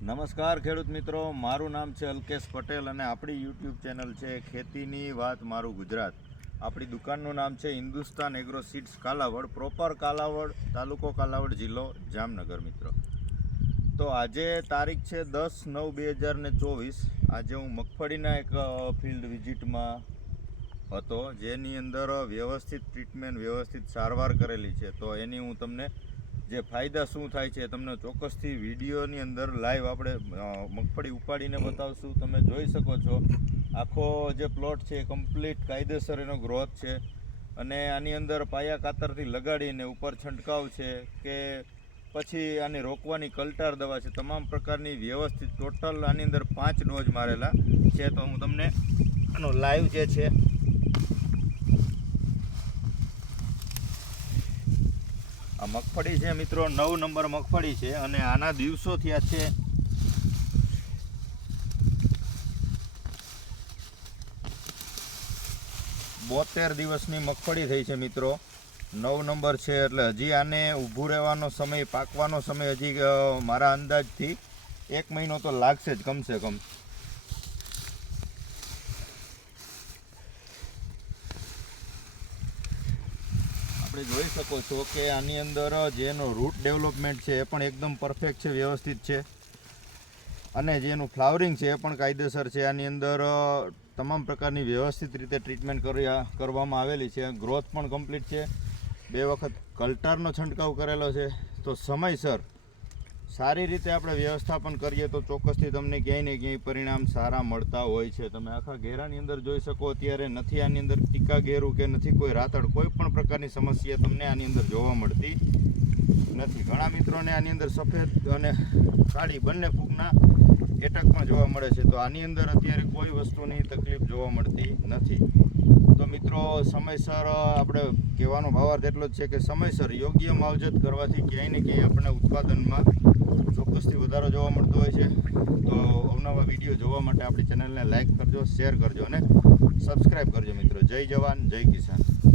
નમસ્કાર ખેડૂત મિત્રો, મારું નામ છે અલ્કેશ પટેલ અને આપણી યુટ્યુબ ચેનલ છે ખેતીની વાત મારું ગુજરાત. આપણી દુકાનનું નામ છે Hindustan agro seeds Kalavad proper Kalavad, તાલુકો કાલાવડ જિલ્લો જામનગર મિત્રો. તો આજે તારીખ છે દસ નવ બે હજાર ને ચોવીસ. આજે હું મગફળીના એક ફિલ્ડ વિઝિટમાં હતો, જેની અંદર વ્યવસ્થિત ટ્રીટમેન્ટ વ્યવસ્થિત સારવાર કરેલી છે. તો એની હું તમને જે ફાયદા શું થાય છે તમને ચોક્કસથી વિડીયોની અંદર લાઈવ આપણે મગફળી ઉપાડીને બતાવશું. તમે જોઈ શકો છો, આખો જે પ્લોટ છે એ કમ્પ્લીટ કાયદેસર એનો ગ્રોથ છે. અને આની અંદર પાયા કાતરથી લગાડીને ઉપર છંટકાવ છે કે પછી આને રોકવાની કલ્ટાર દવા છે. તમામ પ્રકારની વ્યવસ્થિત ટોટલ આની અંદર પાંચ ડોઝ મારેલા છે. તો હું તમને આનો લાઈવ જે છે આ મગફળી છે મિત્રો, નવ નંબર મગફળી છે અને આના દિવસો થયા છે બોતેર દિવસની મગફળી થઈ છે મિત્રો. નવ નંબર છે એટલે હજી આને ઊભું રહેવાનો સમય, પાકવાનો સમય હજી મારા અંદાજથી એક મહિનો તો લાગશે જ કમસે કમ. આપણે જોઈ શકો છો કે આની અંદર જેનો રૂટ ડેવલપમેન્ટ છે એ પણ એકદમ પરફેક્ટ છે, વ્યવસ્થિત છે. અને જેનું ફ્લાવરિંગ છે એ પણ કાયદેસર છે. આની અંદર તમામ પ્રકારની વ્યવસ્થિત રીતે ટ્રીટમેન્ટ કર્યા, કરવામાં આવેલી છે. ગ્રોથ પણ કમ્પ્લીટ છે. બે વખત કલ્ટારનો છંટકાવ કરેલો છે. તો સમયસર સારી રીતે આપણે વ્યવસ્થાપન કરીએ તો ચોક્કસથી તમને ક્યાંય ને ક્યાંય પરિણામ સારા મળતા હોય છે. તમે આખા ઘેરાની અંદર જોઈ શકો, અત્યારે નથી આની અંદર ટીકા ઘેરું કે નથી કોઈ રાતડ, કોઈ પણ પ્રકારની સમસ્યા તમને આની અંદર જોવા મળતી નથી. ઘણા મિત્રોને આની અંદર સફેદ અને કાળી બંને ફૂગના એટક પણ જોવા મળે છે. તો આની અંદર અત્યારે કોઈ વસ્તુની તકલીફ જોવા મળતી નથી. તો મિત્રો, સમયસર આપણે કહેવાનો ભાવાર્થ એટલો જ છે કે સમયસર યોગ્ય માવજત કરવાથી ક્યાંય ને ક્યાંય આપણને ઉત્પાદનમાં ચોક્કસથી વધારો જોવા મળતો હોય છે. તો અવનવા વીડિયો જોવા માટે આપણી ચેનલને લાઇક કરજો, શેર કરજો અને સબસ્ક્રાઈબ કરજો મિત્રો. જય જવાન, જય કિસાન.